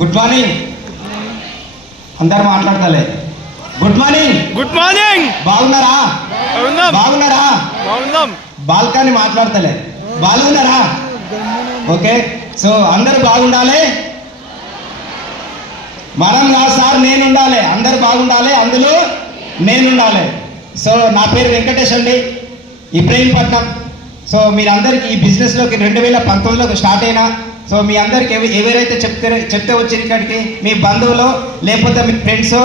Good morning. అందరు మాట్లాడతలే. Good morning. Good morning. బాగున్నారా? బాగున్నారా? బాల్కాని మాట్లాడతలే. బాగున్నారా? ఓకే. సో అందరు బాగుండాలి. మనం కాదు సార్, నేను ఉండాలి. అందరు బాగుండాలి, అందులో నేను ఉండాలి. సో నా పేరు వెంకటేష్ అండి, ఇబ్రహీంపట్నం. సో మీరందరికీ ఈ బిజినెస్లోకి 2019లో స్టార్ట్ అయినా. సో మీ అందరికి ఎవరైతే చెప్తే వచ్చారు ఇక్కడికి, మీ బంధువులు లేకపోతే మీ ఫ్రెండ్స్,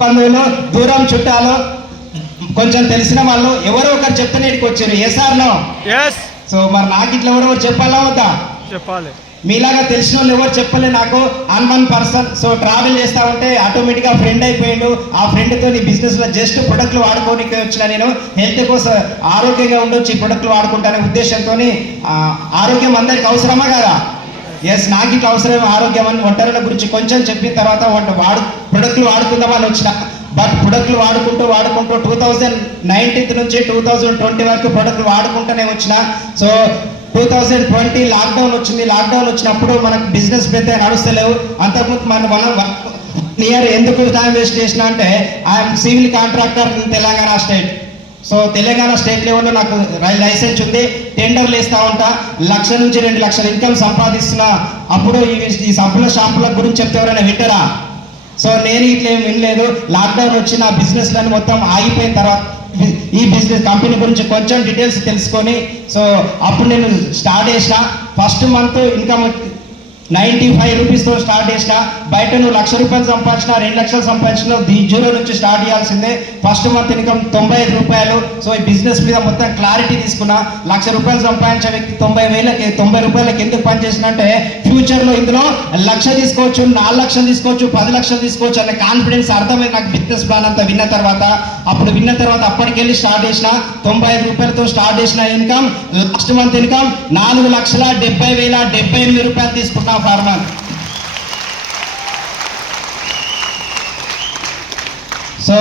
బంధువులు, దూరం చుట్టాలు, కొంచెం తెలిసిన వాళ్ళు ఎవరో ఒకరు చెప్తేనే ఇక్కడికి వచ్చారు. ఏ సార్ నో? సో మరి నాకు ఇట్లా ఎవరెవరు చెప్పాలా వద్దా? చెప్పాలి. మీలాగా తెలిసిన వాళ్ళు ఎవరు చెప్పలే నాకు, అన్వన్ పర్సన్. సో ట్రావెల్ చేస్తా ఉంటే ఆటోమేటిక్గా ఫ్రెండ్ అయిపోయాడు. ఆ ఫ్రెండ్తో నీ బిజినెస్లో జస్ట్ ప్రొడక్ట్లు వాడుకోనికి వచ్చిన నేను. హెల్త్ కోసం ఆరోగ్యంగా ఉండొచ్చు, ఈ ప్రొడక్ట్లు వాడుకుంటానే ఉద్దేశంతో. ఆరోగ్యం అందరికి అవసరమా కదా? ఎస్, నాకు ఇట్లా అవసరం ఆరోగ్యం అని వంటల గురించి కొంచెం చెప్పిన తర్వాత ప్రొడక్ట్లు వాడుకుందామని వచ్చిన. బట్ ప్రొడక్ట్లు వాడుకుంటూ 2019 నుంచి 2020 వరకు ప్రొడక్ట్లు వాడుకుంటూనే వచ్చిన. సో 2020 లాక్డౌన్ వచ్చింది. లాక్డౌన్ వచ్చినప్పుడు మనకు బిజినెస్ పెద్ద నడుస్తలేవు. అంతకుముందు మనం నియర్ ఎందుకు టైం వేస్ట్ చేసిన అంటే, I'm civil contractor in Telangana state. So Telangana state లెవెల్లో నాకు లైసెన్స్ ఉంది. టెండర్లు వేస్తూ ఉంటా. 1,00,000 నుంచి 2,00,000 ఇన్కమ్ సంపాదిస్తున్నా. అప్పుడు ఈ సబ్బుల షాంపుల గురించి చెప్తే ఎవరైనా వింటారా? సో నేను ఇట్లా ఏం వినలేదు. లాక్డౌన్ వచ్చి నా బిజినెస్లను మొత్తం ఆగిపోయిన తర్వాత ఈ బిజినెస్ కంపెనీ గురించి కొంచెం డీటెయిల్స్ తెలుసుకొని, సో అప్పుడు నేను స్టార్ట్ చేసిన. ఫస్ట్ మంత్ ఇన్కమ్ 95 రూపీస్తో స్టార్ట్ చేసిన. బయట నువ్వు 1,00,000 రూపాయలు సంపాదించిన, 2,00,000 సంపాదించిన, జీరో నుంచి స్టార్ట్ చేయాల్సిందే. ఫస్ట్ మంత్ ఇన్కమ్ 95 రూపాయలు. సో ఈ బిజినెస్ మీద మొత్తం క్లారిటీ తీసుకున్నా. 1,00,000 రూపాయలు సంపాదించే వ్యక్తి 90 రూపాయలకి ఎందుకు పనిచేసిన అంటే, ఫ్యూచర్లో ఇందులో 1,00,000 తీసుకోవచ్చు, 4,00,000 తీసుకోవచ్చు, 10,00,000 తీసుకోవచ్చు అనే కాన్ఫిడెన్స్ అర్థమైంది నాకు బిజినెస్ ప్లాన్ అంతా విన్న తర్వాత. అప్పటికెళ్ళి స్టార్ట్ చేసిన. 95 రూపాయలతో స్టార్ట్ చేసిన ఇన్కమ్, లాస్ట్ మంత్ ఇన్కమ్ 4,70,78 రూపాయలు తీసుకున్నా ఫార్మర్. సో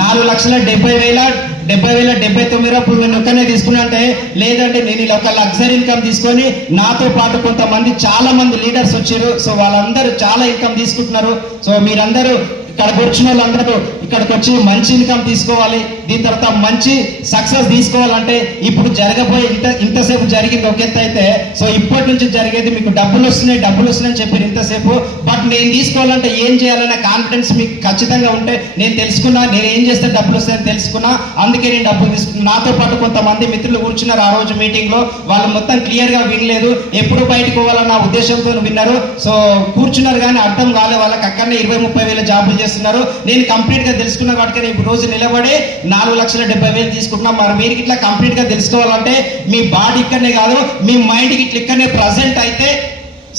4,70,79 రూపాయలు నేను ఒక్కనే తీసుకున్నా అంటే, లేదంటే నేను ఇలా ఒక లగ్జరీ ఇన్కమ్ తీసుకొని, నాతో పాటు కొంతమంది చాలా మంది లీడర్స్ వచ్చారు. సో వాళ్ళందరూ చాలా ఇన్కమ్ తీసుకుంటున్నారు. సో మీరందరూ ఇక్కడికి వచ్చిన వాళ్ళందరూ ఇక్కడికి వచ్చి మంచి ఇన్కమ్ తీసుకోవాలి. దీని తర్వాత మంచి సక్సెస్ తీసుకోవాలంటే, ఇప్పుడు జరగబోయే ఇంతసేపు జరిగింది ఒక ఎత్తు అయితే, సో ఇప్పటి నుంచి జరిగేది మీకు డబ్బులు వస్తున్నాయని చెప్పారు ఇంతసేపు. బట్ నేను తీసుకోవాలంటే ఏం చేయాలనే కాన్ఫిడెన్స్ మీకు ఖచ్చితంగా ఉంటే, నేను తెలుసుకున్నా నేను ఏం చేస్తే డబ్బులు వస్తాయని తెలుసుకున్నా. అందుకే నేను డబ్బులు తీసుకున్నా. నాతో పాటు కొంతమంది మిత్రులు కూర్చున్నారు ఆ రోజు మీటింగ్లో. వాళ్ళు మొత్తం క్లియర్గా వినలేదు, ఎప్పుడు బయటకు పోవాలన్న ఉద్దేశంతో విన్నారు. సో కూర్చున్నారు కానీ అర్థం కాలే వాళ్ళకి. అక్కడనే 20-30 వేల జాబులు చేస్తున్నారు. నేను కంప్లీట్గా తెలుసుకున్న వాటికి ఇప్పుడు రోజు నిలబడి 4,70,000 తీసుకుంటున్నా. మరి మీరు ఇట్లా కంప్లీట్గా తెలుసుకోవాలంటే, మీ బాడీ ఇక్కడనే కాదు, మీ మైండ్కి ఇట్లా ఇక్కడనే ప్రజెంట్ అయితే,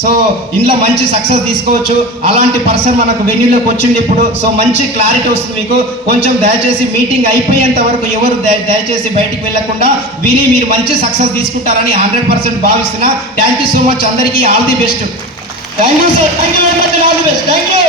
సో ఇంట్లో మంచి సక్సెస్ తీసుకోవచ్చు. అలాంటి పర్సన్ మనకు వెన్యూలోకి వచ్చింది ఇప్పుడు. సో మంచి క్లారిటీ వస్తుంది మీకు. కొంచెం దయచేసి మీటింగ్ అయిపోయేంత వరకు ఎవరు దయచేసి బయటికి వెళ్ళకుండా విని మీరు మంచి సక్సెస్ తీసుకుంటారని 100% భావిస్తున్నా. Thank you so much. అందరికీ all the best. Thank you sir. Thank you very much. All the best. Thank you.